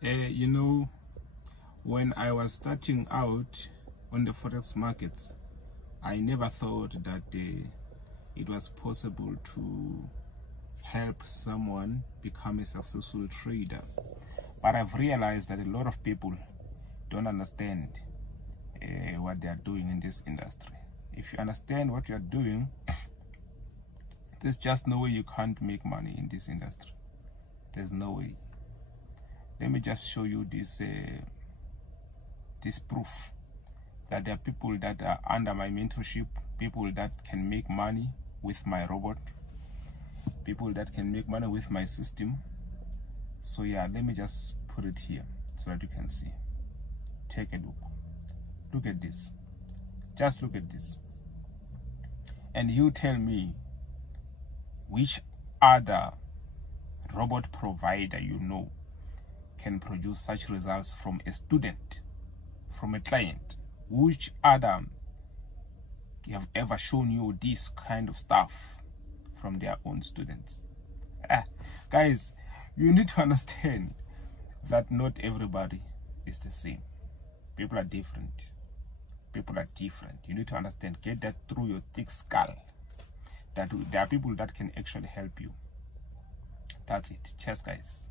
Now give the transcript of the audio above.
You know, when I was starting out on the forex markets, I never thought that it was possible to help someone become a successful trader. But I've realized that a lot of people don't understand what they are doing in this industry. If you understand what you are doing, there's just no way you can't make money in this industry. There's no way. Let me just show you this this proof that there are people that are under my mentorship, people that can make money with my robot, people that can make money with my system. So yeah, let me just put it here so that you can see. Take a look. Look at this. Just look at this. And you tell me which other robot provider you know can produce such results from a student, from a client. Which other have ever shown you this kind of stuff from their own students? Guys, you need to understand that not everybody is the same. People are different. People are different. You need to understand, get that through your thick skull, that there are people that can actually help you. That's it. Cheers, guys.